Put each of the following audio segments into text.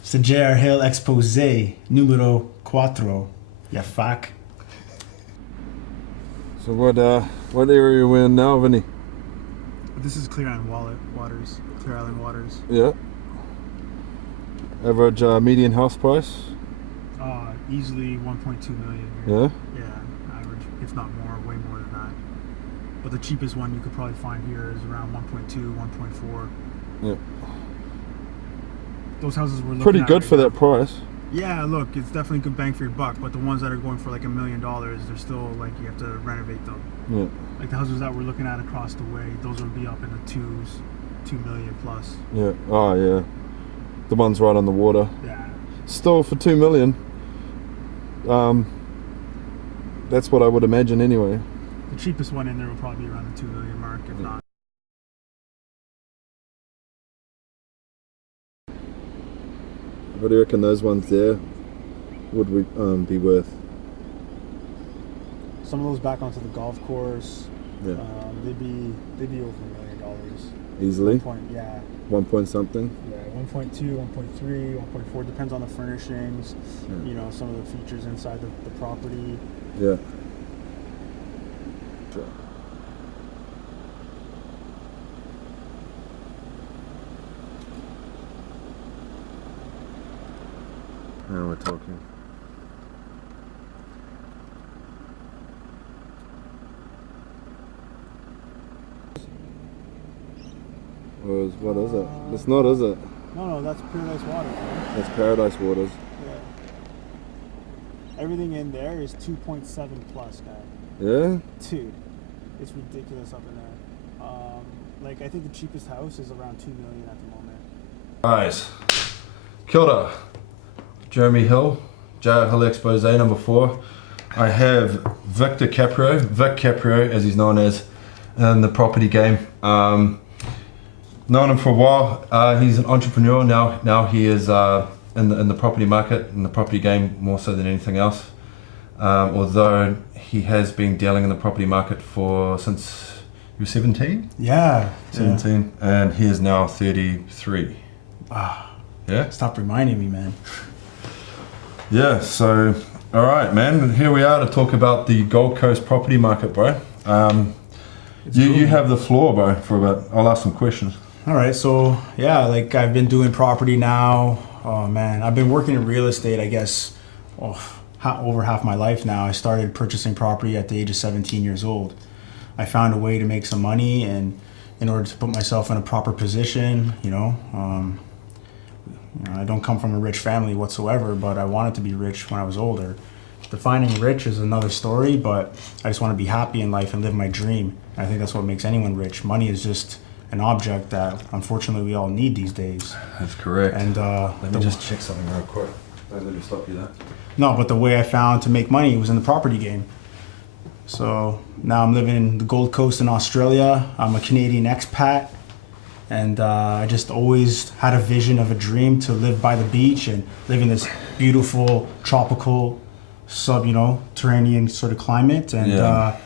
It's the J R HILL Exposé, numero 4. Yeah, fuck. So what area are we in now, Vinny? This is Clear Island waters. Clear Island waters. Yeah. Average median house price? Easily 1.2 million here. Yeah? Yeah, average, if not more, way more than that. But the cheapest one you could probably find here is around 1.2, 1.4. Yeah. Those houses were pretty good for that price. Yeah, look, it's definitely good bang for your buck, but the ones that are going for like $1 million, they're still like, you have to renovate them. Yeah. Like the houses that we're looking at across the way, those would be up in the 2 million plus. Yeah. Oh yeah. The ones right on the water. Yeah. Still for 2 million. That's what I would imagine anyway. The cheapest one in there would probably be around the 2 million mark, if not. What do you reckon those ones there would be worth? Some of those back onto the golf course, yeah, they'd be over $1 million. Easily. 1 point, yeah. 1 point something. Yeah, 1.2, 1.3, 1.4, depends on the furnishings. Yeah. You know, some of the features inside the property. Yeah. Sure. Now we're talking. What is it? It's not, is it? No, that's Paradise Waters. Right? That's Paradise Waters. Yeah. Everything in there is 2.7 plus, guy. Yeah? Dude, it's ridiculous up in there. Like, I think the cheapest house is around 2 million at the moment. Guys, kia ora. Jeremy Hill, J R HILL Exposé number 4. I have Vic Caprio as he's known as in the property game. Known him for a while. He's an entrepreneur now. Now he is in the property market, in the property game more so than anything else. Although he has been dealing in the property market since you were 17? Yeah. 17, yeah. And he is now 33. Ah. Yeah? Stop reminding me, man. Yeah, so, alright man, here we are to talk about the Gold Coast property market, bro. You have the floor, bro, for about, I'll ask some questions. Alright, so, yeah, like I've been doing property now, oh man, I've been working in real estate, I guess, over half my life now. I started purchasing property at the age of 17 years old. I found a way to make some money, and in order to put myself in a proper position, you know, I don't come from a rich family whatsoever, but I wanted to be rich when I was older. Defining rich is another story, but I just want to be happy in life and live my dream. I think that's what makes anyone rich. Money is just an object that unfortunately we all need these days. That's correct. And let me just check something real quick. Don't let me stop you there. No, but the way I found to make money was in the property game. So now I'm living in the Gold Coast in Australia. I'm a Canadian expat. And I just always had a vision of a dream to live by the beach and live in this beautiful tropical Mediterranean sort of climate. And yeah.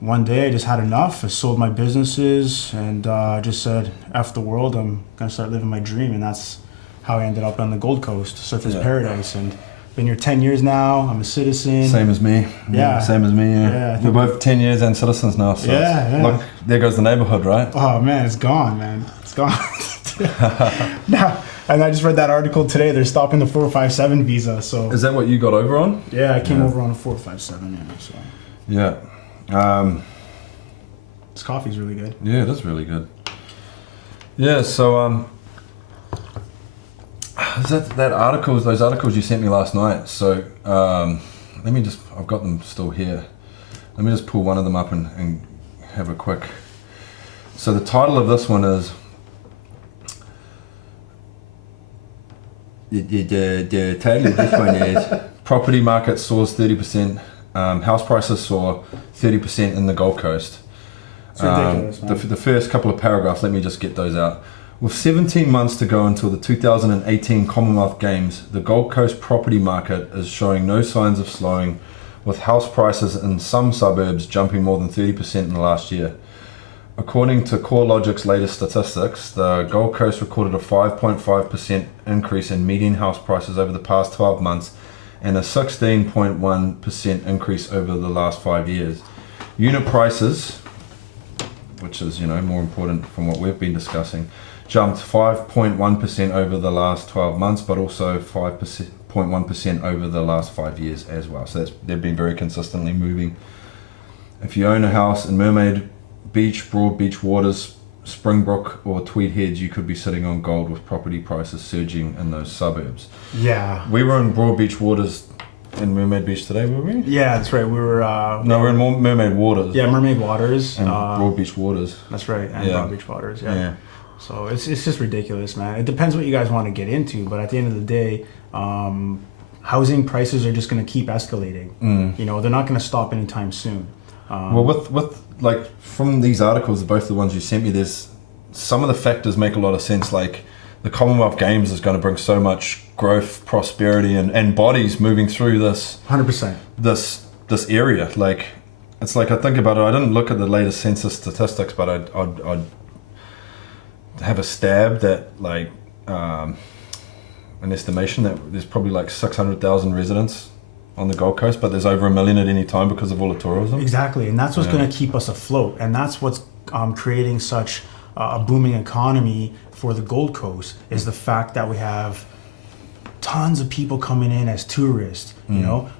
One day I just had enough. I sold my businesses and I just said, F the world, I'm gonna start living my dream. And that's how I ended up on the Gold Coast, Surfers Paradise. And been here 10 years now. I'm a citizen. Same as me. Yeah. Same as me, yeah. We're both 10 years and citizens now. So yeah. Look, there goes the neighborhood, right? Oh man, it's gone, man. It's gone. Now, and I just read that article today. They're stopping the 457 visa. So is that what you got over on? Yeah, I came over on a 457. Yeah. So. Yeah. This coffee's really good. Yeah, it is really good. Yeah. So those articles you sent me last night. So let me I've got them still here. Let me just pull one of them up and have a quick. So the title of this one is. The title of this one is Property Market Soars 30%. House prices soar 30% in the Gold Coast. It's ridiculous, man. The first couple of paragraphs, let me just get those out. With 17 months to go until the 2018 Commonwealth Games, the Gold Coast property market is showing no signs of slowing, with house prices in some suburbs jumping more than 30% in the last year. According to CoreLogic's latest statistics, the Gold Coast recorded a 5.5% increase in median house prices over the past 12 months and a 16.1% increase over the last 5 years. Unit prices, which is, more important from what we've been discussing, jumped 5.1% over the last 12 months, but also 5.1% over the last 5 years as well. So they've been very consistently moving. If you own a house in Mermaid Beach, Broad Beach Waters, Springbrook or Tweed Heads, you could be sitting on gold with property prices surging in those suburbs. Yeah. We were in Broad Beach Waters in Mermaid Beach today, were we? Yeah, that's right. We were. No, we're in Mermaid Waters. Yeah, Mermaid Waters. And Broad Beach Waters. That's right, and Yeah. Broad Beach Waters. Yeah. So it's just ridiculous, man. It depends what you guys want to get into, but at the end of the day, housing prices are just going to keep escalating. They're not going to stop anytime soon. Well, with like from these articles, both the ones you sent me, there's some of the factors make a lot of sense. Like the Commonwealth Games is going to bring so much growth, prosperity, and bodies moving through this 100%. this area. Like it's like I think about it. I didn't look at the latest census statistics, but I'd have a stab that like an estimation that there's probably like 600,000 residents on the Gold Coast, but there's over 1 million at any time because of all the tourism. Exactly, and that's what's going to keep us afloat, and that's what's creating such a booming economy for the Gold Coast is the fact that we have tons of people coming in as tourists.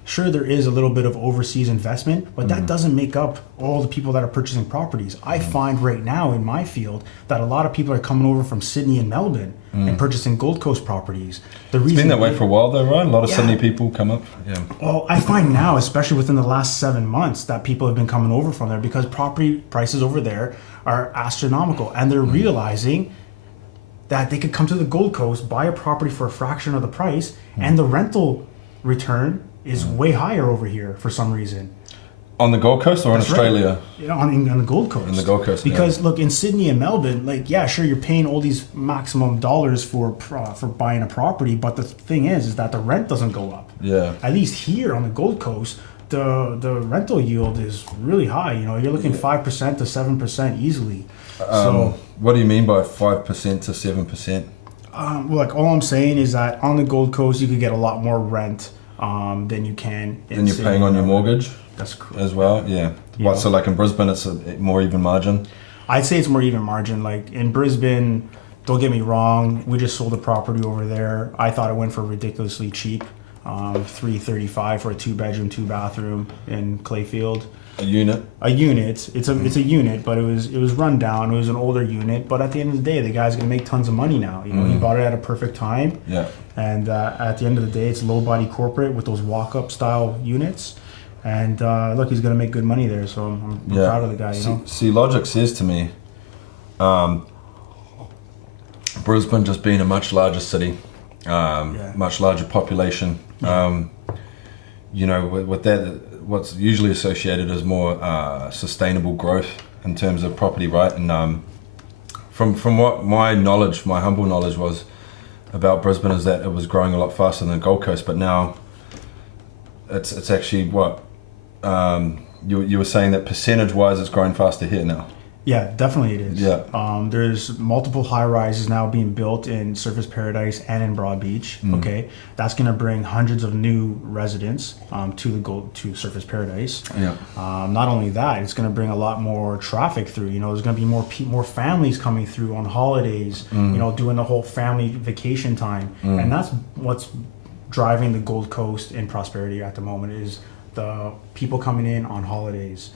Sure, there is a little bit of overseas investment, but that doesn't make up all the people that are purchasing properties. I find right now in my field that a lot of people are coming over from Sydney and Melbourne and purchasing Gold Coast properties. It's been that way for a while though, right? A lot of Yeah. Sydney people come up. Yeah. Well, I find now, especially within the last 7 months, that people have been coming over from there because property prices over there are astronomical, and they're realizing that they could come to the Gold Coast, buy a property for a fraction of the price, and the rental return is way higher over here for some reason. On the Gold Coast or That's in right. Australia? On the Gold Coast. In the Gold Coast, because look, in Sydney and Melbourne, like sure, you're paying all these maximum dollars for buying a property, but the thing is that the rent doesn't go up. Yeah. At least here on the Gold Coast, the rental yield is really high. You're looking 5% to 7% easily. So What do you mean by 5% to 7%? like all I'm saying is that on the Gold Coast, you could get a lot more rent than you can. Then you're paying on your mortgage That's correct. as well? Yeah. What, so like in Brisbane, it's a more even margin? I'd say it's more even margin. Like in Brisbane, don't get me wrong, we just sold a property over there. I thought it went for ridiculously cheap. $335 for a 2-bedroom, 2-bathroom in Clayfield. A unit? A unit. It's a unit, but it was run down. It was an older unit, but at the end of the day, the guy's gonna make tons of money now. He bought it at a perfect time. Yeah. And at the end of the day, it's low body corporate with those walk-up style units. And look, he's gonna make good money there. So I'm proud of the guy. See, logic says to me, Brisbane just being a much larger city, much larger population. With that, what's usually associated is more sustainable growth in terms of property, right? And from what my humble knowledge was about Brisbane is that it was growing a lot faster than the Gold Coast, but now it's actually what you were saying that percentage-wise it's growing faster here now. Yeah, definitely it is. Yeah. There's multiple high rises now being built in Surfers Paradise and in Broad Beach. Okay, that's going to bring hundreds of new residents to Surfers Paradise. Yeah. Not only that, it's going to bring a lot more traffic through. There's going to be more families coming through on holidays. Doing the whole family vacation time, and that's what's driving the Gold Coast in prosperity at the moment is the people coming in on holidays.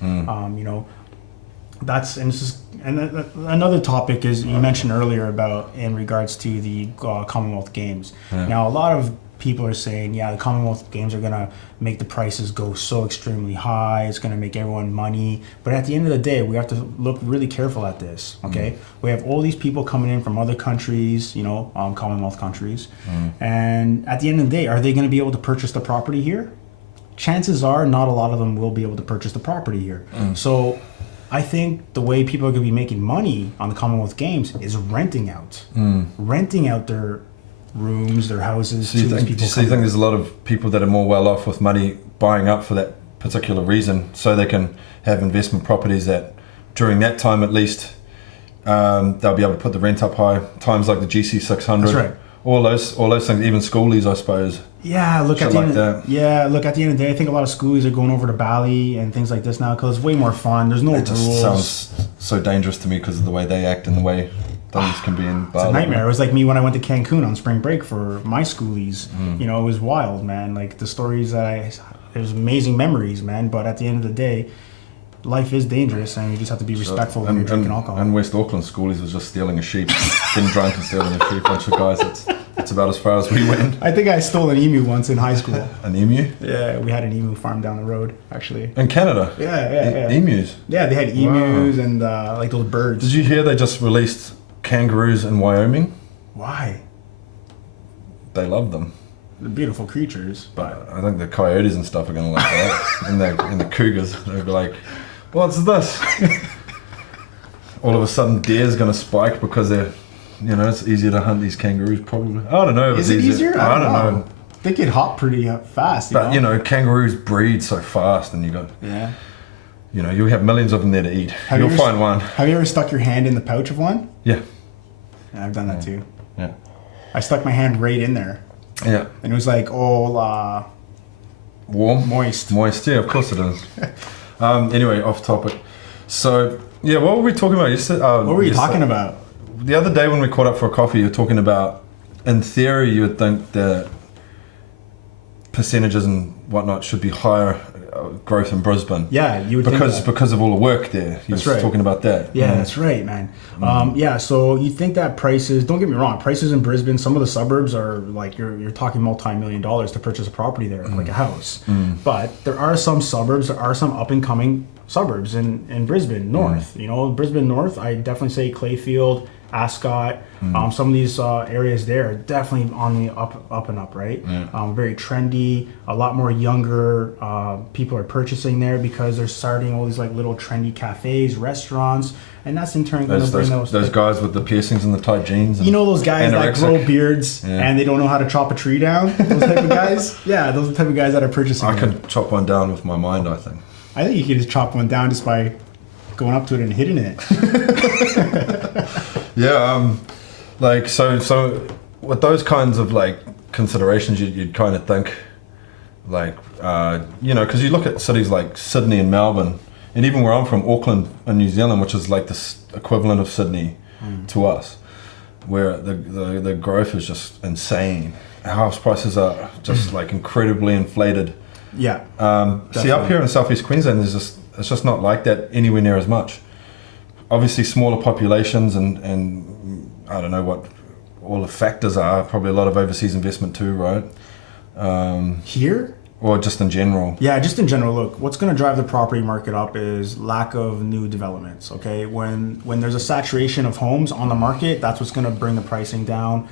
Another topic is you mentioned earlier about in regards to the Commonwealth Games. Now a lot of people are saying, the Commonwealth Games are gonna make the prices go so extremely high. It's gonna make everyone money. But at the end of the day, we have to look really careful at this. Okay, we have all these people coming in from other countries, Commonwealth countries, and at the end of the day, are they gonna be able to purchase the property here? Chances are, not a lot of them will be able to purchase the property here. So I think the way people are going to be making money on the Commonwealth Games is renting out their rooms, their houses to these people. So you think there's a lot of people that are more well off with money buying up for that particular reason, so they can have investment properties that during that time at least, they'll be able to put the rent up high. Times like the GC 600. That's right. All those things, even schoolies, I suppose. Yeah, look Shit at the like end. that. Yeah, look at the end of the day, I think a lot of schoolies are going over to Bali and things like this now because it's way more fun. There's no It just rules. sounds so dangerous to me because of the way they act and the way things can be in Bali. It's a nightmare. It was like me when I went to Cancun on spring break for my schoolies. You know, it was wild, man. Like the stories there's amazing memories, man. But at the end of the day, life is dangerous, and you just have to be respectful when you're drinking alcohol. And West Auckland schoolies was just stealing a sheep, getting drunk and stealing a sheep. Bunch of guys. That's about as far as we went. I think I stole an emu once in high school. An emu? Yeah, we had an emu farm down the road, actually. In Canada? Yeah. Emus? Yeah, they had emus and like those birds. Did you hear they just released kangaroos in Wyoming? Why? They love them. They're beautiful creatures, but I think the coyotes and stuff are going to like that. and the cougars. They'll be like, what's this? All of a sudden, deer's going to spike because they're, it's easier to hunt these kangaroos probably. I don't know if is it's it easier? I don't know. They can hop pretty fast. But, kangaroos breed so fast and Yeah. You have millions of them there to eat. You'll find one. Have you ever stuck your hand in the pouch of one? Yeah. Yeah, I've done that too. Yeah. I stuck my hand right in there. Yeah. And it was like all warm? Moist. Moist, yeah, of course it is. Anyway, off topic. So, yeah, what were we talking about? What were you talking about? The other day when we caught up for a coffee, you were talking about, in theory, you would think that percentages and whatnot should be higher growth in Brisbane. Yeah, you would because of all the work there. You were talking about that. Yeah, that's right, man. Yeah, so you think that prices, don't get me wrong, prices in Brisbane, some of the suburbs are like, you're talking multi-million dollars to purchase a property there, like a house. But there are some suburbs, there are some up-and-coming suburbs in Brisbane North. Brisbane North, I definitely say Clayfield, Ascot, some of these areas there are definitely on the up and up, right? Very trendy, a lot more younger people are purchasing there because they're starting all these like little trendy cafes, restaurants, and that's in turn going to bring those guys with the piercings and the tight jeans. Those guys that grow beards Yeah. and they don't know how to chop a tree down. Those type of guys. Yeah, those are the type of guys that are purchasing. I can chop one down with my mind, I think. I think you can just chop one down just by going up to it and hitting it. Yeah, so with those kinds of like considerations, you'd kind of think, like, because you look at cities like Sydney and Melbourne, and even where I'm from, Auckland in New Zealand, which is like the equivalent of Sydney to us, where the growth is just insane. House prices are just like incredibly inflated. Yeah. See, up here in southeast Queensland, it's just not like that anywhere near as much. Obviously, smaller populations and I don't know what all the factors are. Probably a lot of overseas investment too, right? Here? Or just in general? Yeah, just in general. Look, what's going to drive the property market up is lack of new developments. Okay, when there's a saturation of homes on the market, that's what's going to bring the pricing down.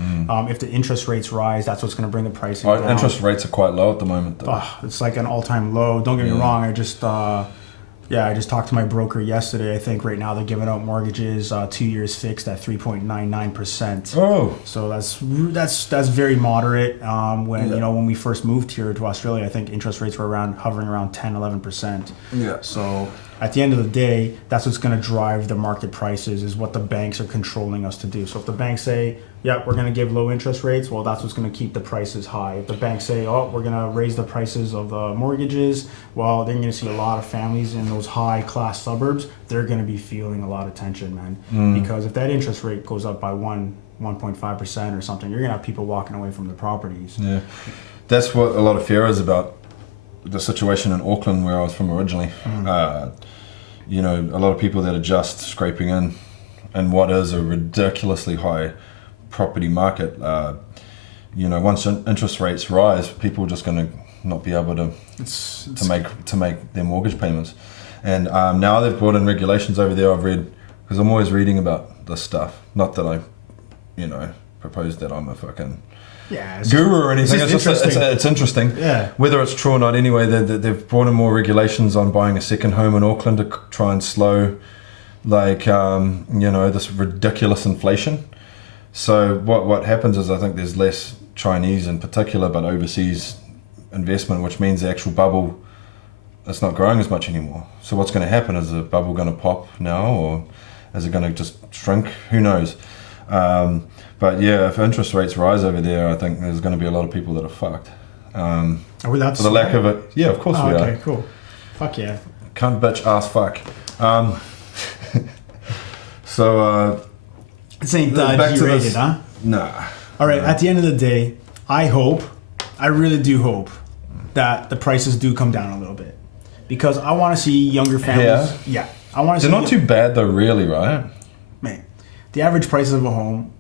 If the interest rates rise, that's what's going to bring the pricing down. Interest rates are quite low at the moment, though. It's like an all-time low. Don't get me wrong. I just talked to my broker yesterday. I think right now they're giving out mortgages 2 years fixed at 3.99%. Oh, so that's very moderate. When we first moved here to Australia, I think interest rates were hovering around 10-11%. Yeah. So at the end of the day, that's what's going to drive the market prices, is what the banks are controlling us to do. So if the banks say, yeah, we're going to give low interest rates, well, that's what's going to keep the prices high. If the banks say, oh, we're going to raise the prices of the mortgages, well, then you're going to see a lot of families in those high-class suburbs, they're going to be feeling a lot of tension, man. Because if that interest rate goes up by 1.5% or something, you're going to have people walking away from the properties. Yeah. That's what a lot of fear is about the situation in Auckland, where I was from originally. A lot of people that are just scraping in what is a ridiculously high property market. Once interest rates rise, people are just going to not be able to make their mortgage payments. And now they've brought in regulations over there. I've read, because I'm always reading about this stuff. Not that I, propose that I'm a fucking guru or anything. It's interesting. Yeah. Whether it's true or not, anyway, they've brought in more regulations on buying a second home in Auckland to try and slow, this ridiculous inflation. So what happens is, I think there's less Chinese in particular, but overseas investment, which means the actual bubble it's not growing as much anymore. So what's going to happen? Is the bubble going to pop now, or is it going to just shrink? Who knows? But yeah, if interest rates rise over there, I think there's going to be a lot of people that are fucked. Are we allowed to For the say lack that? of it. Yeah, of course we are. Okay, cool. Fuck yeah. Cunt, bitch, ass, fuck. So, This ain't back to G-rated, this- huh? nah. All right, at the end of the day, I really do hope that the prices do come down a little bit. Because I want to see younger families. Yeah. I want to see. They're not too bad though, really, right? Man, the average price of a home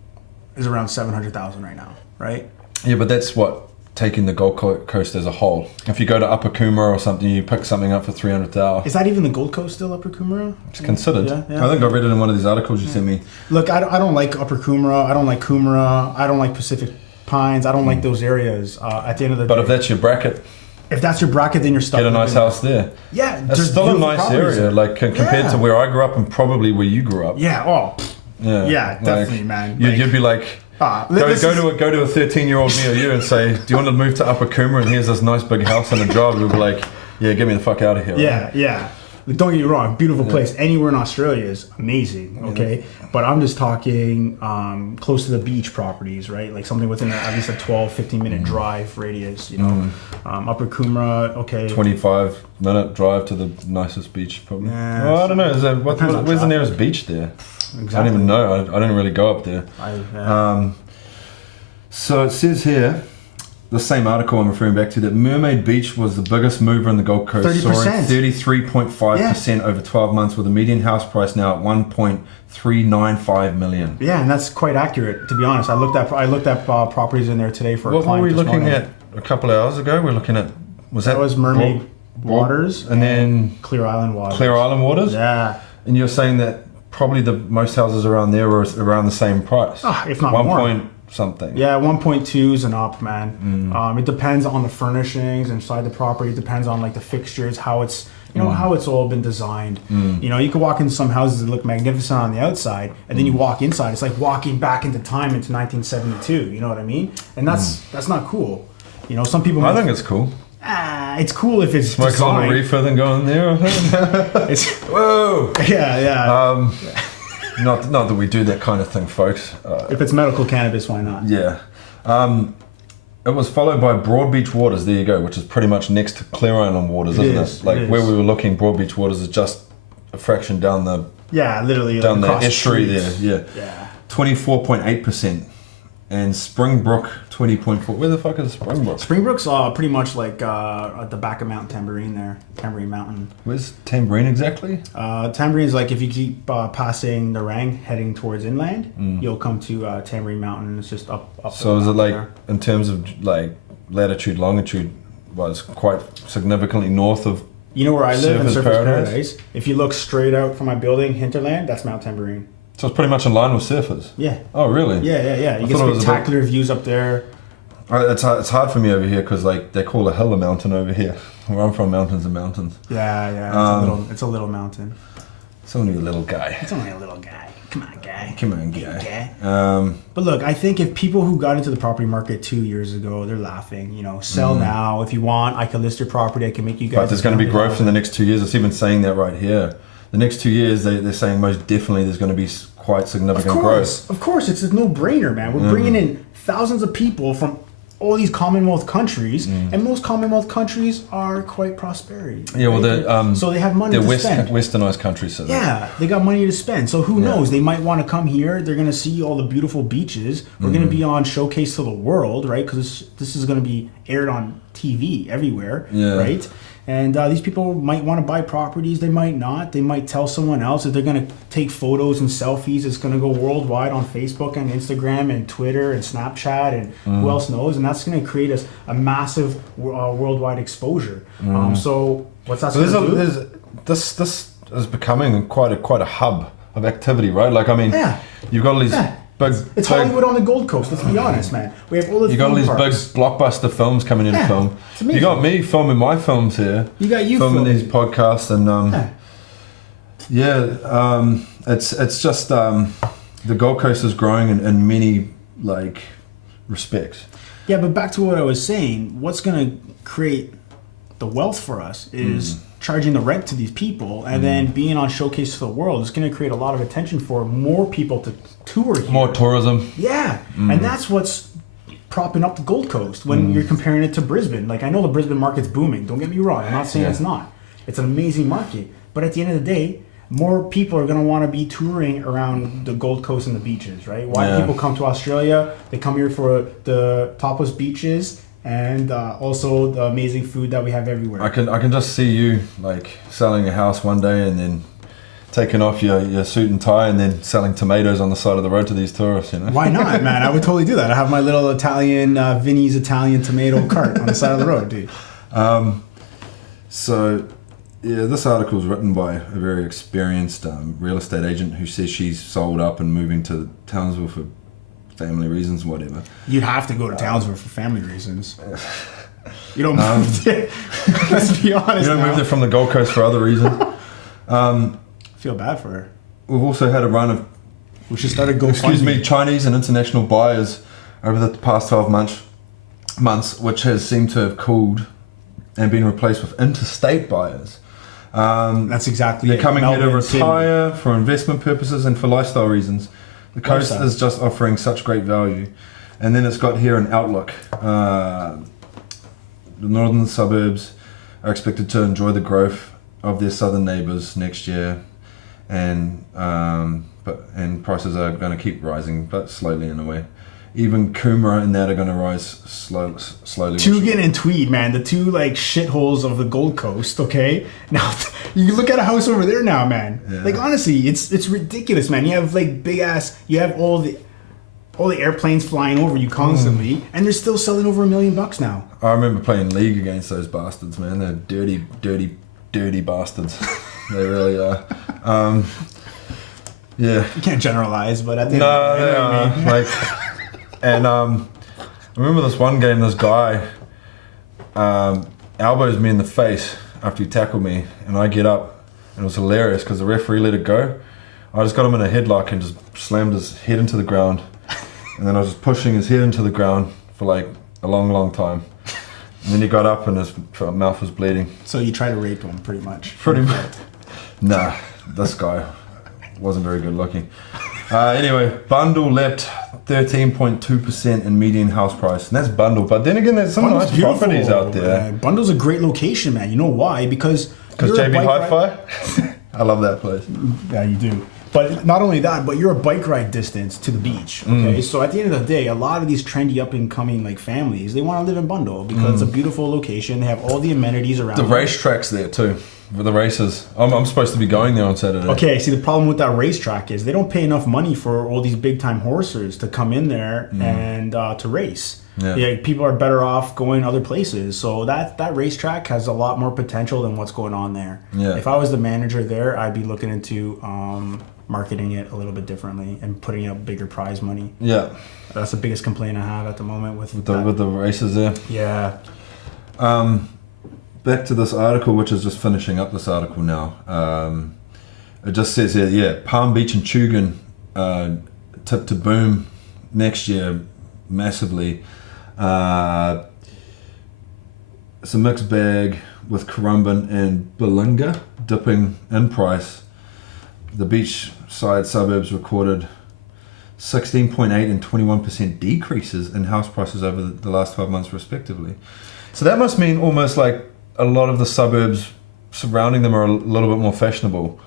is around $700,000 right now, right? Yeah, but that's what, taking the Gold Coast as a whole. If you go to Upper Coomera or something, you pick something up for $300,000. Is that even the Gold Coast still, Upper Coomera? It's considered. Yeah. I think I read it in one of these articles you sent me. Look, I don't like Upper Coomera. I don't like Coomera. I don't like Pacific Pines. I don't like those areas. At the end of the But day, if that's your bracket, if that's your bracket, then you're stuck. get a nice living- house there. Yeah, It's there's still a beautiful nice properties area, there. like compared Yeah. to where I grew up and probably where you grew up. Yeah. Oh. Yeah, definitely, man. Like- You'd be like, this is- go to a 13-year-old me or you and say, do you want to move to Upper Coomera and here's this nice big house and a job? We'd be like, yeah, get me the fuck out of here. Yeah. Like, don't get me wrong, beautiful place. Anywhere in Australia is amazing, okay? But I'm just talking close to the beach properties, right? Like something within at least a 12, 15-minute drive radius, you know? Upper Coomera, okay. 25-minute drive to the nicest beach, probably. Yeah, Well, I don't know. Is there, depends on where's the traffic. nearest beach there? Exactly. I don't even know. I didn't really go up there. So it says here, the same article I'm referring back to, that Mermaid Beach was the biggest mover in the Gold Coast, 30%. soaring 33.5% over 12 months, with a median house price now at 1.395 million. Yeah, and that's quite accurate, to be honest. I looked at properties in there today for a What were client we this looking morning. at a couple of hours ago? We're looking at, That was Mermaid Waters and then Clear Island Waters. Clear Island Waters? Yeah. And you're saying that probably the most houses around there were around the same price? If not One more. point something. Yeah, 1.2s and up, man. It depends on the furnishings inside the property. It depends on like the fixtures, how it's how it's all been designed. You know, you can walk into some houses that look magnificent on the outside, and then you walk inside. It's like walking back into time into 1972. You know what I mean? And that's not cool. You know, some people. I might- think it's cool. it's cool if it's Smoke on a designed. reefer then go in there. It's, Whoa! yeah. Not that we do that kind of thing, folks. If it's medical cannabis, why not? Yeah. It was followed by Broadbeach Waters, there you go, which is pretty much next to Clear Island Waters, isn't is, it? Like it where is. we were looking, Broadbeach Waters is just a fraction down the Yeah, literally. down like, the across estuary there. streets. Yeah. Yeah. 24.8%. And Springbrook 20.4. Where the fuck is Springbrook? Springbrook's pretty much like at the back of Mount Tambourine there, Tambourine Mountain. Where's Tambourine exactly? Tambourine is like if you keep passing the Rang heading towards inland, you'll come to Tambourine Mountain. It's just up. So the is it mountain like, there. in terms of like latitude, longitude, was quite significantly north of... You know where I live in Surfers Surfers Paradise? Paradise? If you look straight out from my building, Hinterland, that's Mount Tambourine. So it's pretty much in line with surfers? Yeah. Oh, really? Yeah. You I get thought it was a bit- spectacular views up there. It's hard for me over here because like they call a hill a mountain over here. Where I'm from, mountains and mountains. Yeah. It's a little mountain. It's only a little guy. It's only a little guy. Come on, guy. Come on, Guy. guy. But look, I think if people who got into the property market 2 years ago, they're laughing. You know, sell now if you want. I can list your property. I can make you guys. But there's going to be growth in the $100,000. next 2 years. It's even saying that right here. The next 2 years, they're saying most definitely there's going to be quite significant growth. Of course, it's a no-brainer, man. We're bringing in thousands of people from all these Commonwealth countries, and most Commonwealth countries are quite prosperity. Yeah, well, right? So they have money they're to spend. westernized countries. So Yeah, they got money to spend. So who knows? They might want to come here. They're going to see all the beautiful beaches. We're going to be on showcase to the world, right? Because this is going to be aired on TV everywhere, right? And these people might want to buy properties. They might not. They might tell someone else. If they're going to take photos and selfies, it's going to go worldwide on Facebook and Instagram and Twitter and Snapchat and who else knows. And that's going to create a massive worldwide exposure. So what's that going to do? This is becoming quite a hub of activity, right? Like, I mean, you've got all these big... It's Hollywood on the Gold Coast. Let's be honest, man. We have all the You got all these theme big parks. blockbuster films coming into film. it's amazing. You got me filming my films here. You got you filming filming. these podcasts and it's just the Gold Coast is growing in many like respects. Yeah, but back to what I was saying. What's going to create the wealth for us is charging the rent to these people, and then being on Showcase to the World is going to create a lot of attention for more people to tour here. More tourism. Yeah, and that's what's propping up the Gold Coast when you're comparing it to Brisbane. Like, I know the Brisbane market's booming. Don't get me wrong. I'm not saying it's not. It's an amazing market. But at the end of the day, more people are going to want to be touring around the Gold Coast and the beaches, right? Why do people come to Australia? They come here for the topless beaches and also the amazing food that we have everywhere. I can just see you like selling a house one day and then taking off your suit and tie and then selling tomatoes on the side of the road to these tourists, you know? Why not, man? I would totally do that. I have my little Italian, Vinny's Italian tomato cart on the side of the road, dude. So, yeah, this article is written by a very experienced real estate agent who says she's sold up and moving to Townsville for family reasons, whatever. You'd have to go to Townsville for family reasons. You don't move there. Let's be honest. You don't move there from the Gold Coast for other reasons. Feel bad for her. We've also had a run of We should start a GoFundMe. Chinese and international buyers over the past 12 months, which has seemed to have cooled and been replaced with interstate buyers. That's exactly They're it. coming here to Melbourne, retire for investment purposes and for lifestyle reasons. The coast is just offering such great value. And then it's got here an outlook. The northern suburbs are expected to enjoy the growth of their southern neighbours next year, and prices are going to keep rising, but slowly in a way. Even Coomera and that are going to rise slowly. Tugan and Tweed, man, the two like shitholes of the Gold Coast. Okay, now you look at a house over there now, man. Yeah. Like honestly, it's ridiculous, man. You have like big ass. You have all the airplanes flying over you constantly, and they're still selling over $1 million now. I remember playing League against those bastards, man. They're dirty bastards. They really are. Yeah. You can't generalize, but at the No, end they are. Like, and I remember this one game. This guy elbows me in the face after he tackled me, and I get up, and it was hilarious because the referee let it go. I just got him in a headlock and just slammed his head into the ground, and then I was just pushing his head into the ground for like a long time. And then he got up and his mouth was bleeding. So you try to rape him, pretty much. Pretty much. Nah, this guy wasn't very good looking. Anyway, Bundle leapt 13.2% in median house price, and that's Bundle. But then again, there's some Bundle's nice properties out there. Man. Bundle's a great location, man. You know why? Because JB Hi-Fi. I love that place. Yeah, you do. But not only that, but you're a bike ride distance to the beach. Okay, so at the end of the day, a lot of these trendy up and coming like families, they want to live in Bundle because it's a beautiful location. They have all the amenities around. The racetrack's there too. For the races, I'm supposed to be going there on Saturday. Okay, see the problem with that racetrack is they don't pay enough money for all these big time horsers to come in there and to race. Yeah, people are better off going other places. So that racetrack has a lot more potential than what's going on there. Yeah. If I was the manager there, I'd be looking into marketing it a little bit differently and putting up bigger prize money. Yeah, That's the biggest complaint I have at the moment with the races there. Yeah. Back to this article, which is just finishing up this article now. It just says here, Palm Beach and Tugun tipped to boom next year massively. It's a mixed bag with Currumbin and Bulinga dipping in price. The beachside suburbs recorded 16.8 and 21% decreases in house prices over the last 12 months respectively. So that must mean almost like a lot of the suburbs surrounding them are a little bit more fashionable.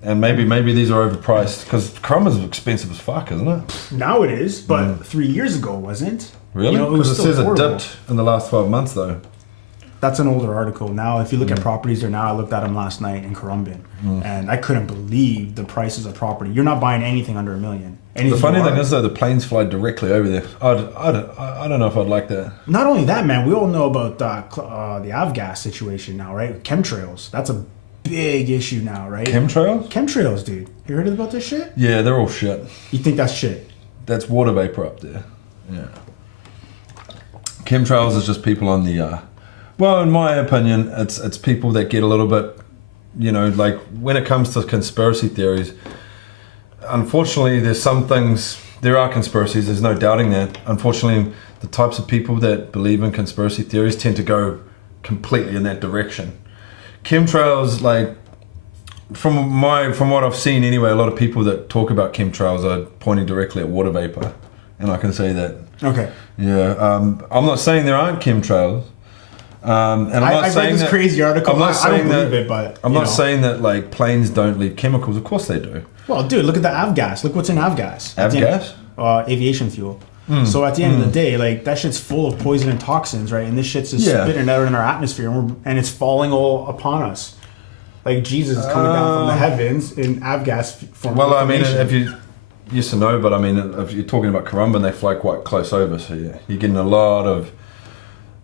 And maybe these are overpriced because Currumbin's expensive as fuck, isn't it? Now it is, but 3 years ago it wasn't. Really? You know, it Because was it still says it affordable. dipped in the last 12 months though. That's an older article. Now, if you look at properties there now, I looked at them last night in Currumbin, and I couldn't believe the prices of property. You're not buying anything under $1 million. The funny thing is though, the planes fly directly over there. I don't know if I'd like that. Not only that, man, we all know about the avgas situation now, right? Chemtrails. That's a big issue now, right? Chemtrails? Chemtrails, dude. You heard about this shit? Yeah, they're all shit. You think that's shit? That's water vapor up there. Yeah. Chemtrails is just people on the well, in my opinion, it's people that get a little bit, you know, like when it comes to conspiracy theories, unfortunately there are conspiracies, there's no doubting that. Unfortunately, the types of people that believe in conspiracy theories tend to go completely in that direction. Chemtrails, like from what I've seen anyway, a lot of people that talk about chemtrails are pointing directly at water vapor, and I can say that. Okay. Yeah, I'm not saying there aren't chemtrails. And I'm not I saying read this that, crazy article. I'm not I saying don't believe that, it, but I'm you not know. saying that like planes don't leave chemicals. Of course they do. Well, dude, look at the avgas. Look what's in avgas. Avgas? Aviation fuel. So at the end of the day, like that shit's full of poison and toxins, right? And this shit's just spitting out in our atmosphere, and it's falling all upon us. Like Jesus is coming down from the heavens in avgas form. Well, I mean, if you yes and no, but I mean, if you're talking about Currumbin, they fly quite close over, so yeah, you're getting a lot of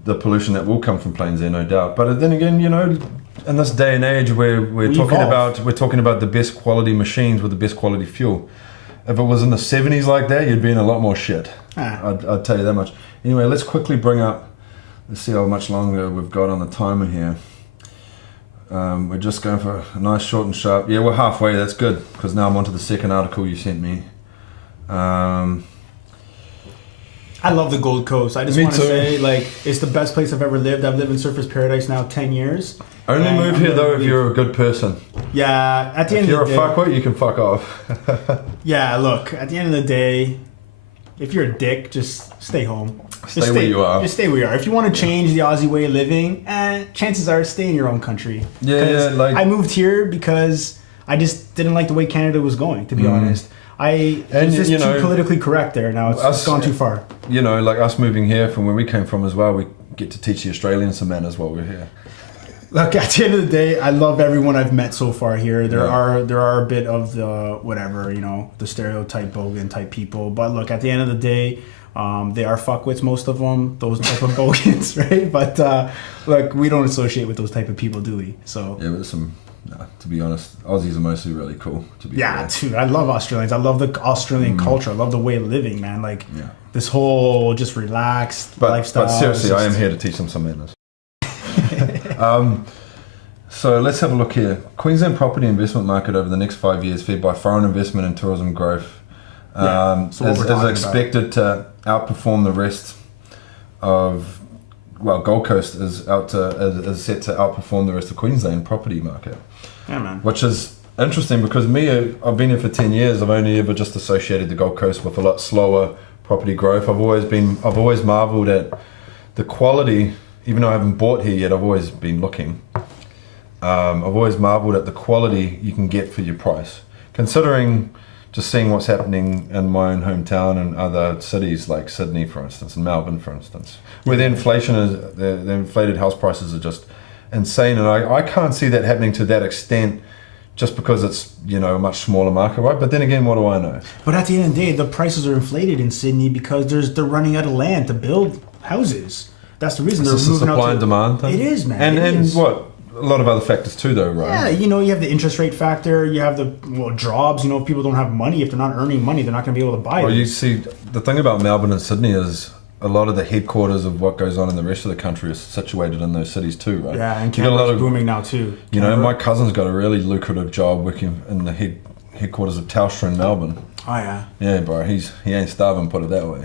the pollution that will come from planes there, no doubt. But then again, you know, in this day and age where we're talking about the best quality machines with the best quality fuel. If it was in the 70s like that, you'd be in a lot more shit. I'd tell you that much. Anyway, let's quickly bring up. Let's see how much longer we've got on the timer here. We're just going for a nice short and sharp. Yeah, we're halfway. That's good because now I'm onto the second article you sent me. I love the Gold Coast. I just Me want to too. say, like, it's the best place I've ever lived. I've lived in Surfers Paradise now 10 years. Only And move I'm here gonna though if leave. you're a good person. Yeah, at the If end you're of a the day. fuckwit, you can fuck off. Yeah, look, at the end of the day, if you're a dick, just stay home. Stay where you are. Just stay where you are. If you want to change the Aussie way of living, chances are stay in your own country. Yeah, 'Cause like- I moved here because I just didn't like the way Canada was going, to be honest. It's just you too know, politically correct there now. It's gone too far. You know, like us moving here from where we came from as well, we get to teach the Australians some manners while we're here. Look, at the end of the day, I love everyone I've met so far here. There Yeah. are a bit of the whatever, you know, the stereotype bogan type people. But look, at the end of the day, they are fuckwits, most of them, those type of bogans, right? But look, we don't associate with those type of people, do we? So Yeah, but there's some. No, to be honest, Aussies are mostly really cool. To be yeah, fair. dude, I love Australians. I love the Australian culture. I love the way of living, man. Like Yeah. this whole just relaxed lifestyle. But seriously, It's I am just- here to teach them some manners. So let's have a look here. Queensland property investment market over the next 5 years, fed by foreign investment and tourism growth, So what is we're talking about. expected to outperform the rest of. Well, Gold Coast is set to outperform the rest of Queensland property market, Yeah, man. which is interesting because I've been here for 10 years. I've only ever just associated the Gold Coast with a lot slower property growth. I've always marveled at the quality, even though I haven't bought here yet. I've always been looking. I've always marveled at the quality you can get for your price, considering just seeing what's happening in my own hometown and other cities like Sydney, for instance, and Melbourne, for instance, where the inflation is, the inflated house prices are just insane, and I can't see that happening to that extent, just because it's, you know, a much smaller market, right? But then again, what do I know? But at the end of the day, the prices are inflated in Sydney because they're running out of land to build houses. That's the reason Is they're this a moving supply out and to, demand thing? It is, man. And It is. what? A lot of other factors too, though, right? Yeah, you know, you have the interest rate factor. You have the jobs. You know, if people don't have money, if they're not earning money, they're not going to be able to buy Well, them. you see, the thing about Melbourne and Sydney is a lot of the headquarters of what goes on in the rest of the country is situated in those cities too, right? Yeah, and You got a lot Canberra's of, booming now too. you know, Canberra. my cousin's got a really lucrative job working in the headquarters of Telstra in Melbourne. Oh yeah. Yeah, bro, he ain't starving, put it that way.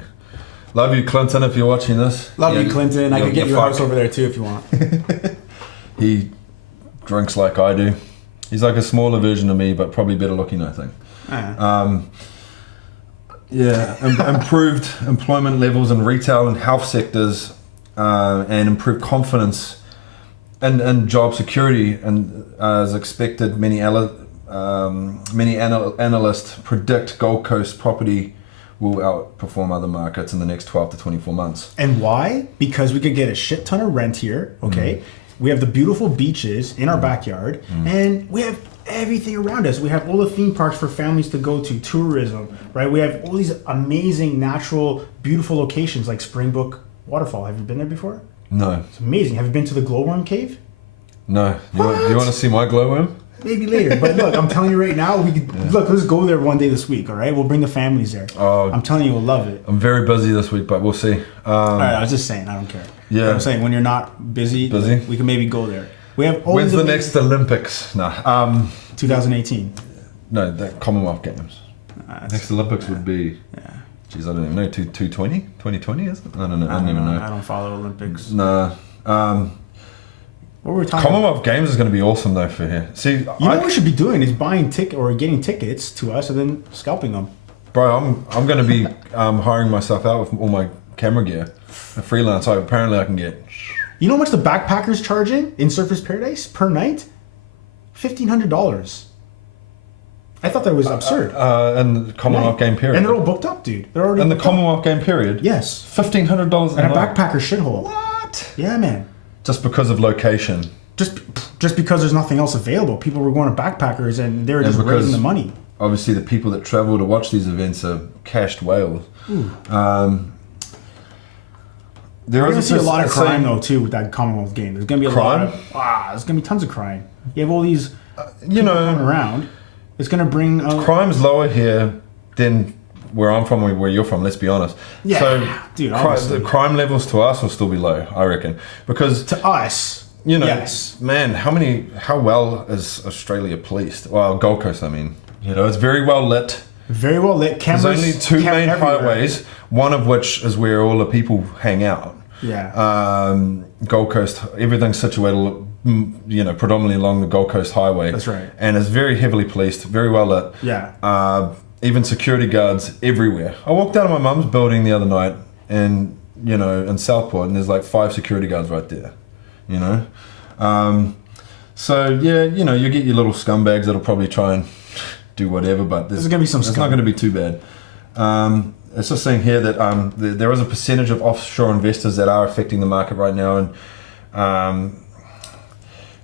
Love you, Clinton, if you're watching this. Love Yeah, you, Clinton. I you're- could get you're your house fucked. over there too if you want. He drinks like I do. He's like a smaller version of me, but probably better looking, I think. Yeah. Improved employment levels in retail and health sectors, and improved confidence and job security, and as expected, many analysts predict Gold Coast property will outperform other markets in the next 12 to 24 months. And why? Because we could get a shit ton of rent here, okay? We have the beautiful beaches in our backyard, and we have everything around us. We have all the theme parks for families to go to, tourism, right? We have all these amazing, natural, beautiful locations like Springbrook Waterfall. Have you been there before? No, It's amazing. Have you been to the Glowworm Cave? no. Do you want to see my glowworm? Maybe later. But look, I'm telling you right now, we could look, let's go there one day this week, all right? We'll bring the families there. Oh. I'm telling you, we'll love it. I'm very busy this week, but we'll see. All right, I was just saying, I don't care. Yeah. But I'm saying when you're not busy, we can maybe go there. We have all When's these the amazing- next Olympics? No, 2018. no, the Commonwealth Games. Next Olympics would be. Yeah. Geez, I don't even know. 2020? 2020 is it? I don't know. I don't even know. I don't follow Olympics. No. What were we talking about? Commonwealth Games is going to be awesome though for here. See, You know what we should be doing is buying getting tickets to us and then scalping them. bro, I'm going to be hiring myself out with all my camera gear. A freelance. Apparently I can get. You know how much the backpackers charging in Surfers Paradise per night? $1,500. I thought that was absurd. In the Commonwealth Game period. And they're all booked up, dude. They're already in the booked up. Commonwealth Game period. Yes. $1,500 And a backpacker shithole. What? Yeah, man. Just because of location. Just because there's nothing else available. People were going to backpackers and they were just raising the money. Obviously, the people that travel to watch these events are cashed whales. We're going to see a lot of crime though too with that Commonwealth game. There's going to be a lot of there's going to be tons of crime. You have all these people coming around. It's going to bring crime's lower here than where I'm from, or where you're from. Let's be honest. Yeah, so, dude. The crime levels to us will still be low, I reckon, because to us, yes, man. How well is Australia policed? Well, Gold Coast, I mean, it's very well lit. Very well lit. Cameras, there's only two main everywhere. highways, one of which is where all the people hang out. Yeah. Gold Coast, everything's situated, predominantly along the Gold Coast Highway. That's right. And it's very heavily policed, very well lit. Yeah. Even security guards everywhere. I walked out of my mum's building the other night, and in Southport, and there's like 5 security guards right there. So yeah, you get your little scumbags that'll probably try and do whatever, but there's gonna be some. It's not going to be too bad. It's just saying here that there is a percentage of offshore investors that are affecting the market right now, and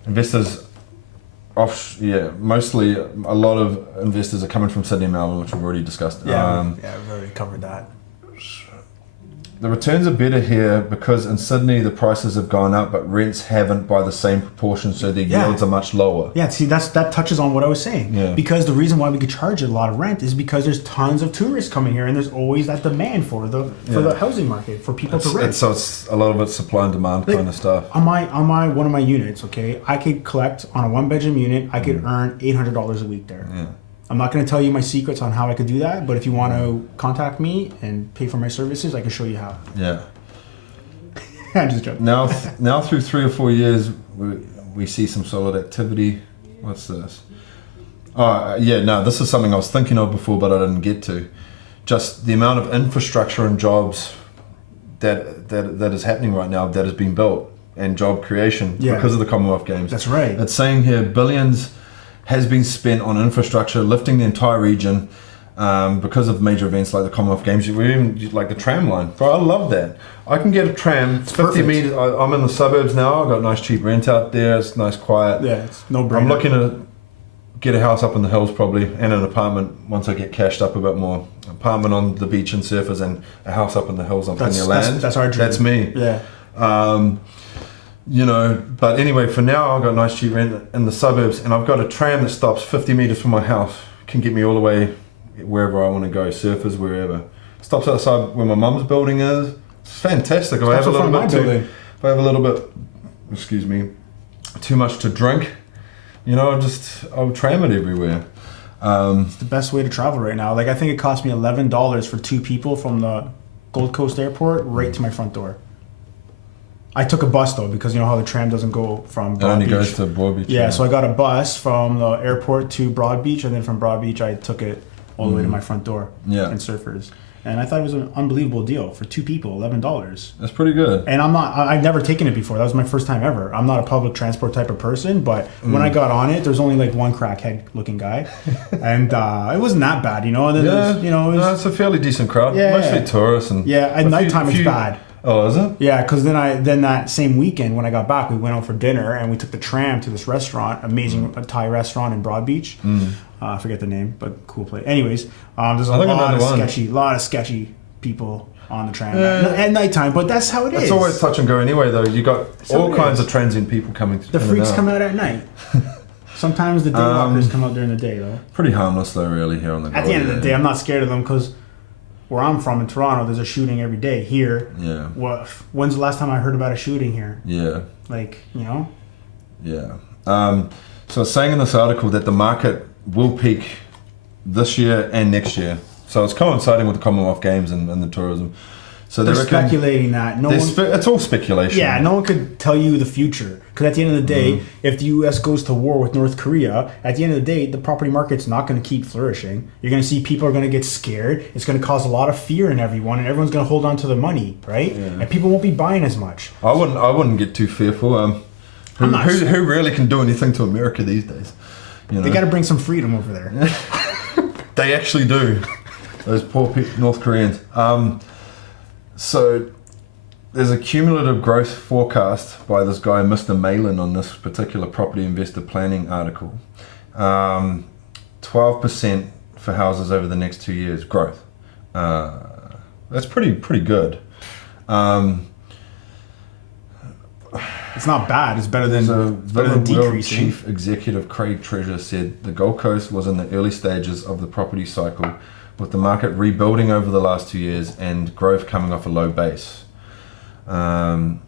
investors mostly a lot of investors are coming from Sydney and Melbourne, which we've already discussed. We've already covered that. The returns are better here because in Sydney the prices have gone up, but rents haven't by the same proportion, so the yields are much lower. Yeah, see, that touches on what I was saying. Yeah. Because the reason why we could charge a lot of rent is because there's tons of tourists coming here, and there's always that demand for the housing market for people to rent. So it's a lot of it's supply and demand kind of stuff. On my one of my units, okay, I could collect on a 1-bedroom unit. I could earn $800 a week there. Yeah. I'm not going to tell you my secrets on how I could do that, but if you want to contact me and pay for my services, I can show you how. Yeah. I'm just joking. Now through 3 or 4 years, we see some solid activity. What's this? This is something I was thinking of before, but I didn't get to. Just the amount of infrastructure and jobs that is happening right now that has been built, and job creation because of the Commonwealth Games. That's right. It's saying here billions has been spent on infrastructure, lifting the entire region because of major events like the Commonwealth Games. Even like the tram line. Bro, I love that. I can get a tram, 50 metres. I'm in the suburbs now. I've got nice cheap rent out there. It's nice, quiet. Yeah, it's no brainer. I'm looking to get a house up in the hills probably, and an apartment once I get cashed up a bit more. Apartment on the beach in Surfers, and a house up in the hills on plenty of land. That's our dream. That's me. Yeah. But anyway, for now I've got nice cheap rent in the suburbs, and I've got a tram that stops 50 metres from my house, can get me all the way wherever I want to go, Surfers, wherever. Stops outside where my mum's building is. It's fantastic. If I have a little bit too much to drink, I'll tram it everywhere. It's the best way to travel right now. Like, I think it cost me $11 for 2 people from the Gold Coast Airport right to my front door. I took a bus though, because you know how the tram doesn't go from Broad Beach. It only goes to Broad Beach. Yeah, so I got a bus from the airport to Broad Beach, and then from Broad Beach I took it all the way to my front door in Surfers. And I thought it was an unbelievable deal for 2 people, $11. That's pretty good. And I've never taken it before. That was my first time ever. I'm not a public transport type of person, but when I got on it, there's only like one crackhead looking guy. And it wasn't that bad, And then it's a fairly decent crowd. Yeah, mostly tourists. And at nighttime it's bad. Oh, is it? Yeah, because then that same weekend when I got back, we went out for dinner and we took the tram to this restaurant, amazing Thai restaurant in Broad Beach. I forget the name, but cool place. Anyways, there's a lot of sketchy people on the tram at nighttime, but that's how it is. It's always touch and go anyway, though. You got all kinds of transient people coming. The freaks come out at night. Sometimes the daywalkers come out during the day, though. Pretty harmless, though, really, here on the. At the end of the day, I'm not scared of them because where I'm from in Toronto, there's a shooting every day. Here, when's the last time I heard about a shooting here? Yeah. Yeah. So it's saying in this article that the market will peak this year and next year. So it's coinciding with the Commonwealth Games and the tourism. So they're they reckon speculating that. it's all speculation. Yeah, no one could tell you the future. Because at the end of the day, if the U.S. goes to war with North Korea, at the end of the day, the property market's not going to keep flourishing. You're going to see people are going to get scared. It's going to cause a lot of fear in everyone, and everyone's going to hold on to their money, right? Yeah. And people won't be buying as much. I wouldn't get too fearful. Who really can do anything to America these days? You know? They got to bring some freedom over there. They actually do. Those poor North Koreans. So there's a cumulative growth forecast by this guy, Mr. Malin, on this particular property investor planning article. 12% for houses over the next 2 years growth. That's pretty good. It's not bad. It's better than decreasing. Chief Executive Craig Treasure said the Gold Coast was in the early stages of the property cycle, with the market rebuilding over the last 2 years and growth coming off a low base. Mr.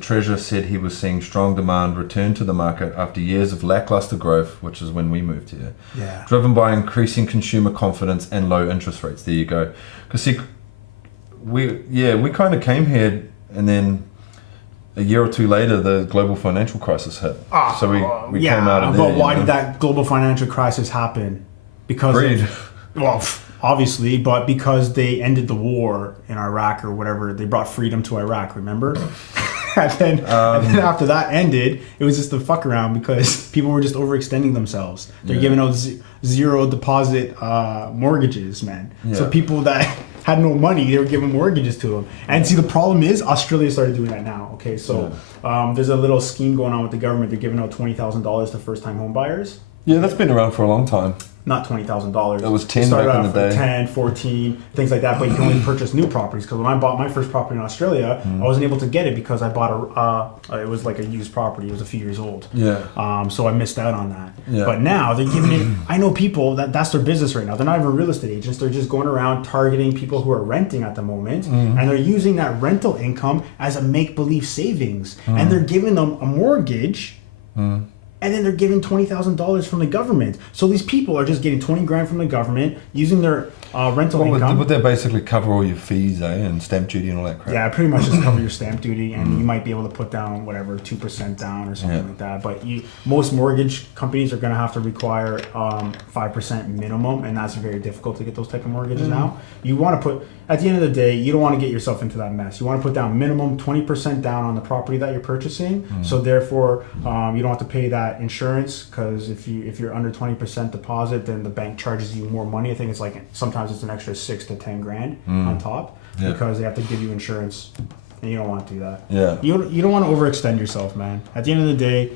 Treasure said he was seeing strong demand return to the market after years of lackluster growth, which is when we moved here. Yeah. Driven by increasing consumer confidence and low interest rates. There you go. Because see, we kind of came here, and then a year or two later, the global financial crisis hit. So we came out of there. But why did that global financial crisis happen? Because greed. Well, obviously, but because they ended the war in Iraq or whatever, they brought freedom to Iraq, remember? and then after that ended, it was just a fuck around because people were just overextending themselves. They're giving out zero deposit mortgages, man. Yeah. So people that had no money, they were giving mortgages to them. And see, the problem is Australia started doing that now. Okay, so there's a little scheme going on with the government. They're giving out $20,000 to first-time home buyers. Yeah, that's been around for a long time. Not $20,000. It was 10 back in the day. 10, 14, things like that. But you can only purchase new properties. Because when I bought my first property in Australia, I wasn't able to get it because I bought it was like a used property. It was a few years old. Yeah. So I missed out on that. Yeah. But now they're giving it. I know people that's their business right now. They're not even real estate agents. They're just going around targeting people who are renting at the moment, and they're using that rental income as a make-believe savings, and they're giving them a mortgage. And then they're giving $20,000 from the government. So these people are just getting 20 grand from the government, using their rental income. Would they basically cover all your fees, and stamp duty and all that crap? Yeah, pretty much just cover your stamp duty, and you might be able to put down 2% down or something like that. But most mortgage companies are going to have to require 5% minimum, and that's very difficult to get those type of mortgages now. You want to put, at the end of the day, you don't want to get yourself into that mess. You want to put down minimum 20% down on the property that you're purchasing, so therefore you don't have to pay that insurance, because if you're under 20% deposit, then the bank charges you more money. I think it's like sometimes it's an extra 6 to 10 grand on top because they have to give you insurance, and you don't want to do that. You don't want to overextend yourself, man. At the end of the day,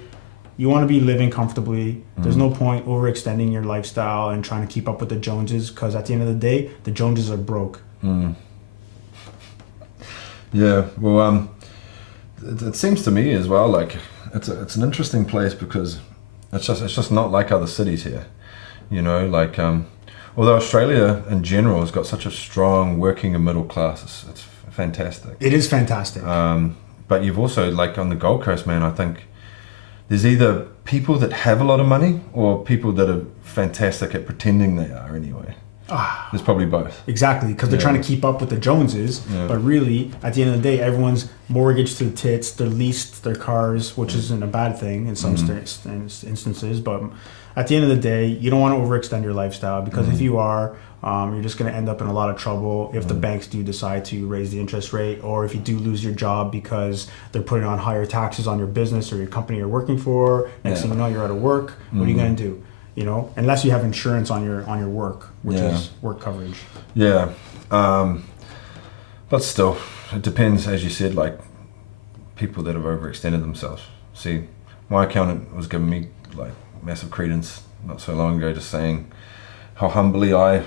you want to be living comfortably. There's no point overextending your lifestyle and trying to keep up with the Joneses, because at the end of the day, the Joneses are broke. Yeah, well, it seems to me as well like it's an interesting place because it's just not like other cities here, like although Australia in general has got such a strong working and middle class, it's fantastic. It is fantastic. But you've also, like on the Gold Coast, man, I think there's either people that have a lot of money or people that are fantastic at pretending they are anyway. There's probably both. Exactly, because they're trying to keep up with the Joneses, but really, at the end of the day, everyone's mortgaged to the tits. They're leased their cars, which isn't a bad thing in some instances, but at the end of the day, you don't want to overextend your lifestyle, because if you are, you're just going to end up in a lot of trouble if the banks do decide to raise the interest rate, or if you do lose your job because they're putting on higher taxes on your business or your company you're working for. Next thing you know, you're out of work. What are you going to do? Unless you have insurance on your work, which is work coverage. Yeah, but still, it depends, as you said, like people that have overextended themselves. See, my accountant was giving me like massive credence not so long ago, just saying how humbly I,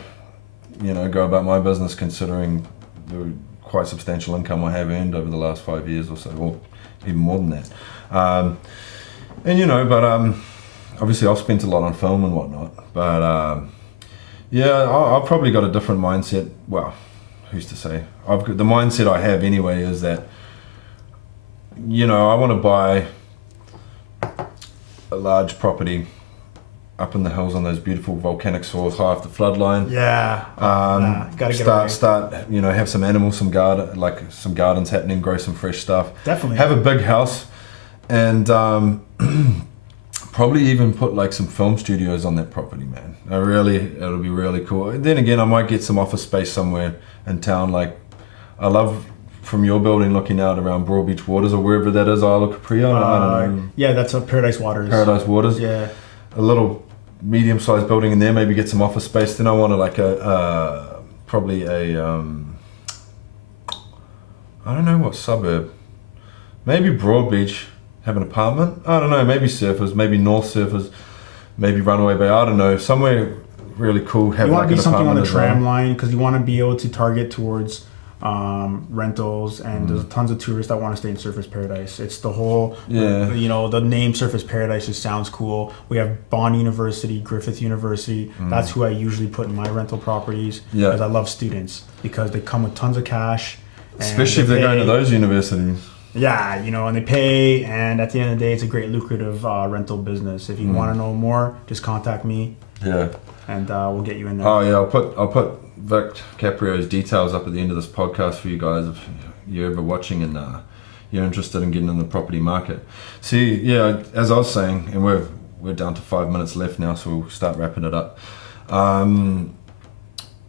go about my business, considering the quite substantial income I have earned over the last 5 years or so, or even more than that. Obviously I've spent a lot on film and whatnot, but I've probably got a different mindset. Well, who's to say? I've got the mindset I have anyway is that, I want to buy a large property up in the hills on those beautiful volcanic soils high off the floodline. Yeah. Gotta get away. Start, have some animals, some gardens happening, grow some fresh stuff. Definitely. Have a big house, and probably even put like some film studios on that property, man. It'll be really cool. And then again, I might get some office space somewhere in town. Like, I love from your building looking out around Broadbeach Waters or wherever that is, Isle of Capri. I don't know. Yeah, that's Paradise Waters. Paradise Waters. Yeah. A little medium-sized building in there, maybe get some office space. Then I want probably a I don't know what suburb. Maybe Broadbeach, have an apartment. I don't know, maybe Surfers, maybe North Surfers, maybe Runaway Bay. I don't know, somewhere really cool. Have You want like to be an something on apartment the as well. tram line because you want to be able to target towards rentals, and there's tons of tourists that want to stay in Surfers Paradise. It's the whole, the name Surfers Paradise just sounds cool. We have Bond University, Griffith University. That's who I usually put in my rental properties because I love students because they come with tons of cash. and Especially if they're going to those universities. Yeah, and they pay, and at the end of the day, it's a great lucrative rental business. If you want to know more, just contact me. Yeah. And we'll get you in there. Oh yeah, I'll put Vic Caprio's details up at the end of this podcast for you guys if you're ever watching and you're interested in getting in the property market. See, yeah, as I was saying, and we're down to 5 minutes left now, so we'll start wrapping it up.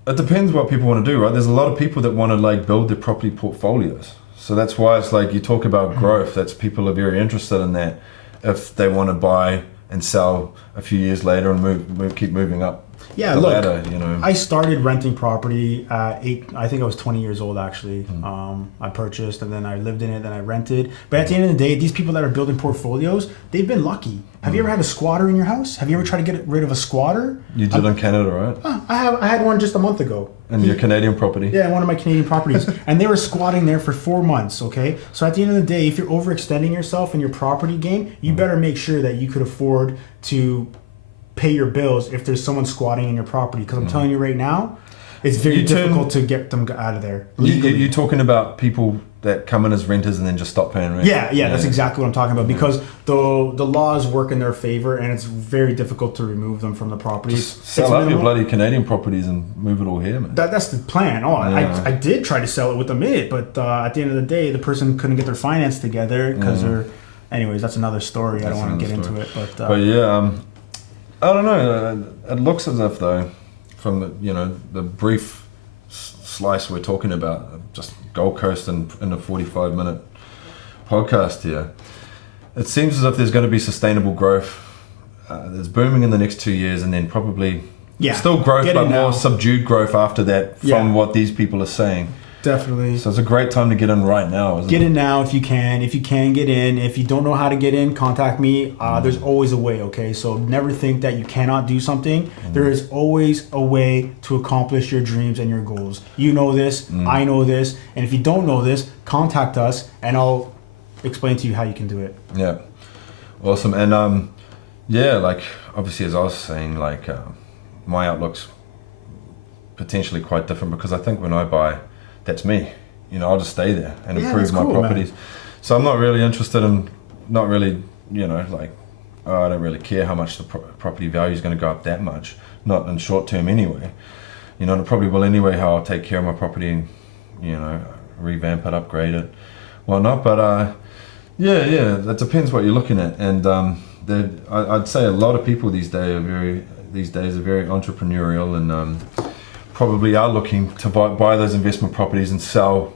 It depends what people want to do, right? There's a lot of people that want to like build their property portfolios. So that's why it's like you talk about growth. That's people are very interested in that if they want to buy and sell a few years later and keep moving up. Yeah, the look, ladder, I started renting property at I think I was 20 years old actually. I purchased and then I lived in it, then I rented. But at the end of the day, these people that are building portfolios, they've been lucky. Have you ever had a squatter in your house? Have you ever tried to get rid of a squatter? You did in Canada, right? I had one just a month ago. And your Canadian property? Yeah, one of my Canadian properties. And they were squatting there for 4 months, okay? So at the end of the day, if you're overextending yourself in your property game, you better make sure that you could afford to pay your bills if there's someone squatting in your property. Because I'm telling you right now, it's very difficult to get them out of there legally. You're talking about people that come in as renters and then just stop paying rent? Yeah, that's exactly what I'm talking about. Because the laws work in their favor, and it's very difficult to remove them from the property. Just sell up your bloody Canadian properties and move it all here, man. That's the plan. I did try to sell it with a minute, but at the end of the day, the person couldn't get their finance together because they're... Anyways, that's another story. I don't want to get into it. But yeah, I don't know. It looks as if, though, from the brief slice we're talking about, just Gold Coast in a 45-minute podcast here, it seems as if there's going to be sustainable growth. There's booming in the next 2 years, and then probably still growth, but more subdued growth after that from what these people are saying. Definitely. So it's a great time to get in right now, isn't it? Get in now if you can. If you can get in. If you don't know how to get in, contact me. There's always a way, okay? So never think that you cannot do something. There is always a way to accomplish your dreams and your goals. You know this. I know this. And if you don't know this, contact us and I'll explain to you how you can do it. Yeah. Awesome. And like obviously as I was saying, like my outlook's potentially quite different because I think when I buy, that's me. I'll just stay there and improve my properties. Man. So I'm not really interested in, I don't really care how much the property value is going to go up that much. Not in short term anyway. It probably will anyway how I'll take care of my property and, revamp it, upgrade it, whatnot. But that depends what you're looking at. And I'd say a lot of people these days are very entrepreneurial and probably are looking to buy those investment properties and sell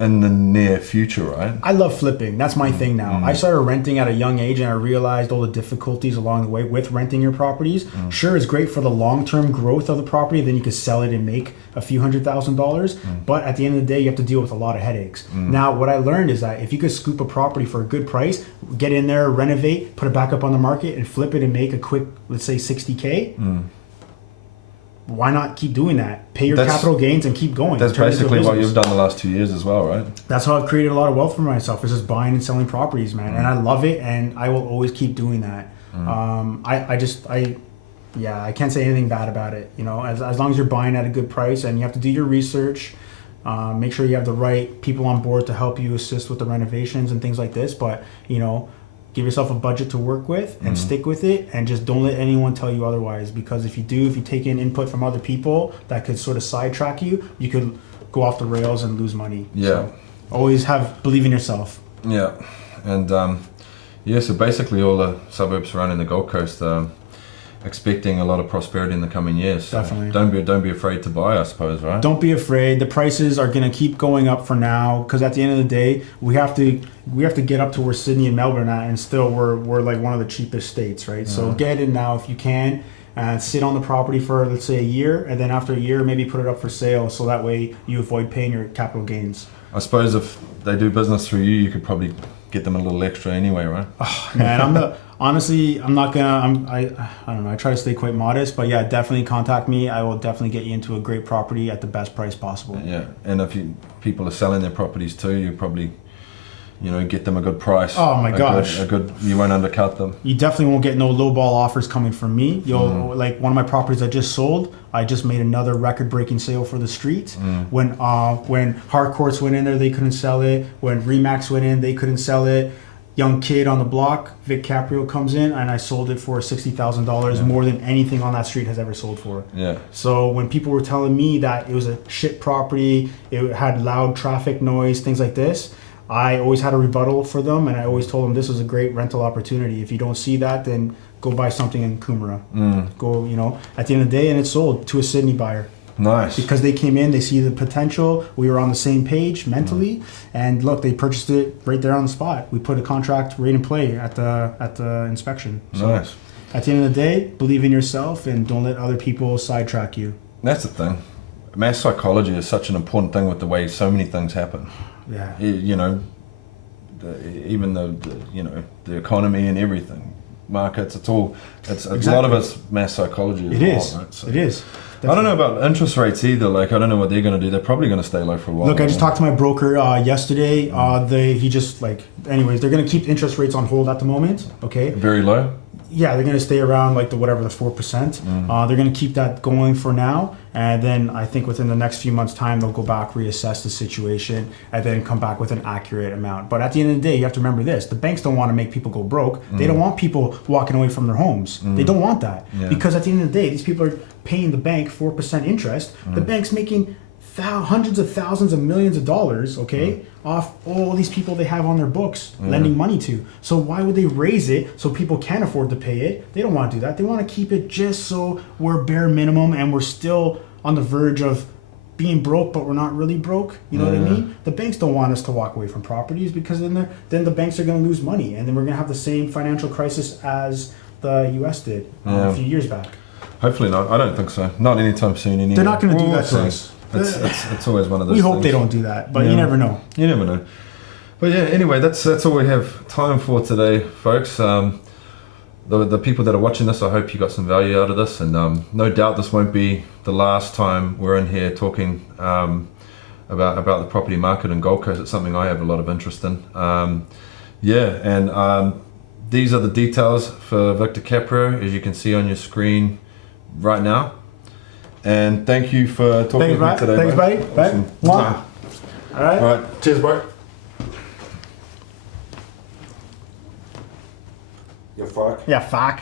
in the near future, right? I love flipping. That's my thing now. I started renting at a young age and I realized all the difficulties along the way with renting your properties. Sure, it's great for the long-term growth of the property. Then you can sell it and make a few $100,000. But at the end of the day, you have to deal with a lot of headaches. Now, what I learned is that if you could scoop a property for a good price, get in there, renovate, put it back up on the market and flip it and make a quick, let's say $60K, why not keep doing that? Pay your capital gains and keep going. That's basically what you've done the last 2 years as well, right? That's how I've created a lot of wealth for myself, is just buying and selling properties, man. And I love it, and I will always keep doing that. I can't say anything bad about it. As long as you're buying at a good price, and you have to do your research, make sure you have the right people on board to help you assist with the renovations and things like this. But give yourself a budget to work with and stick with it, and just don't let anyone tell you otherwise. Because if you take in input from other people that could sort of sidetrack you, you could go off the rails and lose money. Yeah. So always believe in yourself. Yeah, and so basically all the suburbs surrounding the Gold Coast expecting a lot of prosperity in the coming years. So Definitely. Don't be afraid to buy, I suppose, right? Don't be afraid. The prices are going to keep going up for now, because at the end of the day, we have to get up to where Sydney and Melbourne are, and still we're like one of the cheapest states, right? So get in now if you can, and sit on the property for, let's say, a year, and then after a year maybe put it up for sale, so that way you avoid paying your capital gains. I suppose if they do business through you, you could probably get them a little extra anyway, right? Oh, man, honestly, I'm not gonna. I don't know. I try to stay quite modest, but yeah, definitely contact me. I will definitely get you into a great property at the best price possible. Yeah, and if people are selling their properties too, you probably, get them a good price. Oh my gosh, you won't undercut them. You definitely won't get no lowball offers coming from me. Like one of my properties I just sold, I just made another record-breaking sale for the street. When Hardcourts went in there, they couldn't sell it. When Remax went in, they couldn't sell it. Young kid on the block, Vic Caprio, comes in, and I sold it for $60,000, more than anything on that street has ever sold for. Yeah. So when people were telling me that it was a shit property, it had loud traffic noise, things like this, I always had a rebuttal for them, and I always told them this was a great rental opportunity. If you don't see that, then go buy something in Coomera. Go, at the end of the day, and it sold to a Sydney buyer. Nice. Because they came in, they see the potential. We were on the same page mentally, and look, they purchased it right there on the spot. We put a contract right in play at the inspection. So nice. At the end of the day, believe in yourself and don't let other people sidetrack you. That's the thing. Mass psychology is such an important thing with the way so many things happen. Yeah. Even the economy and everything, markets. It's Exactly. a lot of it's mass psychology. It is. Right? So, it is. Definitely. I don't know about interest rates either. Like, I don't know what they're going to do. They're probably going to stay low for a while. Look, I just talked to my broker yesterday. Anyways, they're going to keep interest rates on hold at the moment. Okay. Very low. Yeah, they're going to stay around the 4%. They're going to keep that going for now, and then I think within the next few months' time they'll go back, reassess the situation, and then come back with an accurate amount. But at the end of the day, you have to remember this: the banks don't want to make people go broke. They don't want people walking away from their homes. They don't want that, because at the end of the day, these people are paying the bank 4% interest. The bank's making hundreds of thousands of millions of dollars, off all these people they have on their books lending money to. So why would they raise it so people can afford to pay it? They don't want to do that. They want to keep it just so we're bare minimum and we're still on the verge of being broke, but we're not really broke. You know what I mean? The banks don't want us to walk away from properties, because then the banks are going to lose money, and then we're going to have the same financial crisis as the U.S. did a few years back. Hopefully not. I don't think so. Not anytime soon. Anyway. They're not going to do that to us. It's always one of those We hope things. they don't do that, but you never know. You never know. But yeah, anyway, that's all we have time for today, folks. The people that are watching this, I hope you got some value out of this, and no doubt this won't be the last time we're in here talking about the property market in Gold Coast. It's something I have a lot of interest in. These are the details for Vic Caprio, as you can see on your screen right now. And thank you for talking with me today. Thanks, buddy. Awesome. Wow. All right. All right. Cheers, bro. You fuck. Yeah, fuck.